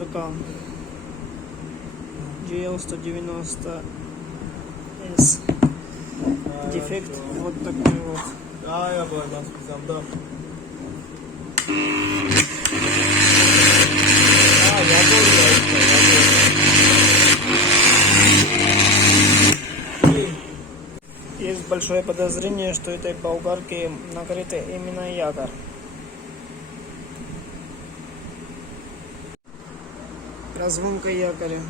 болгарка GL190S. Дефект вот такой вот. Да, я бы сказал, да. Есть большое подозрение, что этой болгарке накрыт именно якорь. Разгонка якоря.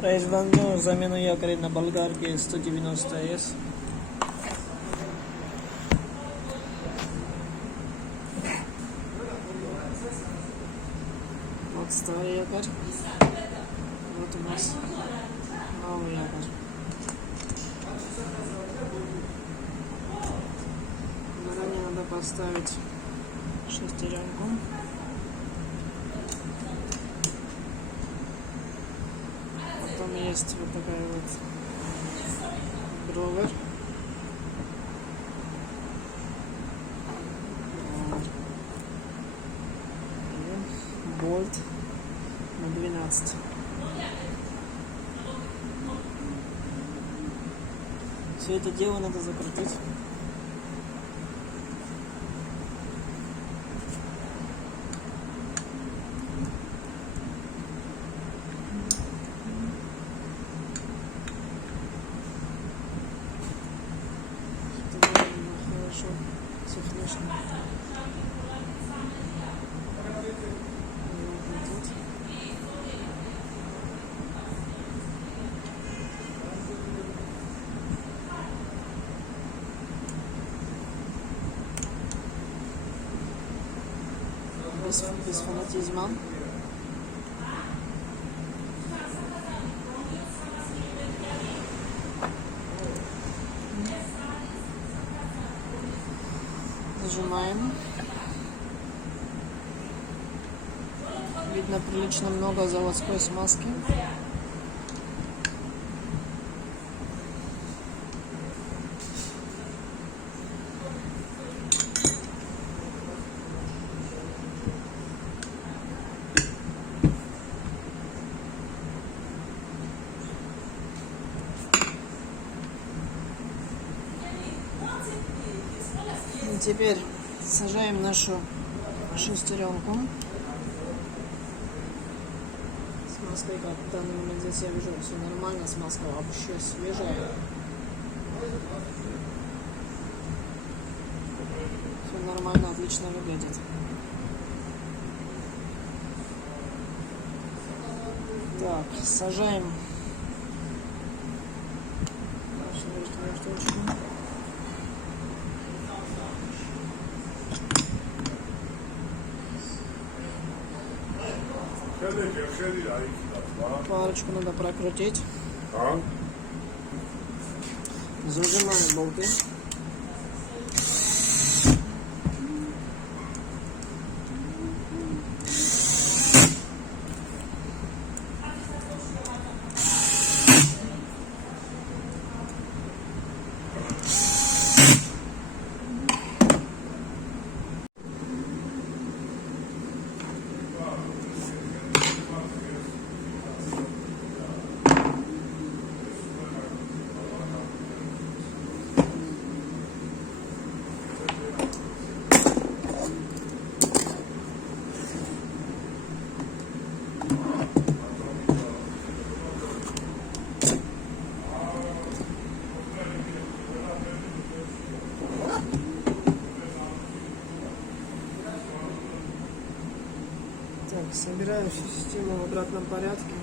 Производную замену якоря на болгарке 190S. Вот старый якорь. Вот у нас новый якорь. Заранее надо поставить шестеренку. Потом есть вот такая вот бровер. И болт на 12. Все это дело надо закрутить. Хорошо, технично. Без фанатизма. Нажимаем. Видно прилично много заводской смазки. Теперь сажаем нашу шестеренку. Смазкой, как в данный момент здесь я вижу, все нормально, смазка вообще свежая. Все нормально, отлично выглядит. Так, сажаем нашу верхнюю штучку. Парочку надо прокрутить. Зажимаем болты. Собираем всю систему в обратном порядке.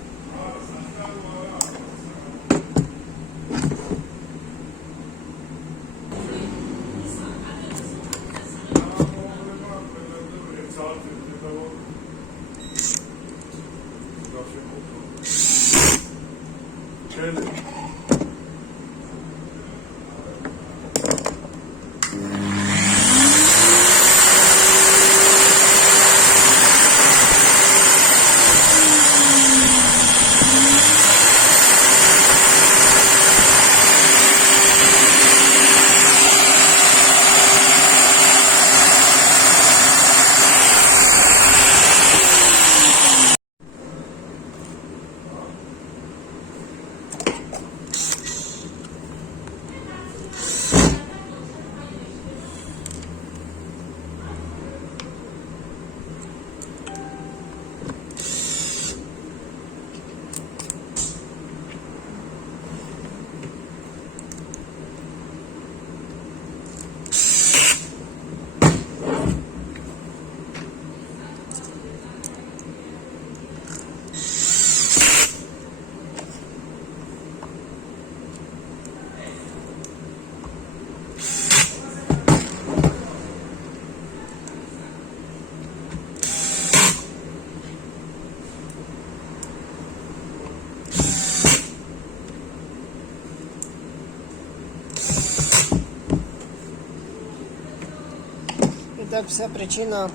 Итак, вся причина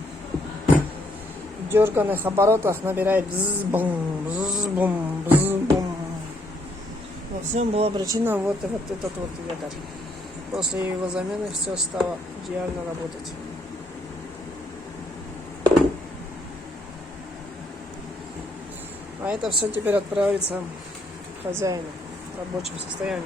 в дерганных оборотах набирает бзз-бум, бзз-бум, бзз-бум. Во всем была причина вот этот вот якорь. После его замены все стало идеально работать. А это все теперь отправится хозяину в рабочем состоянии.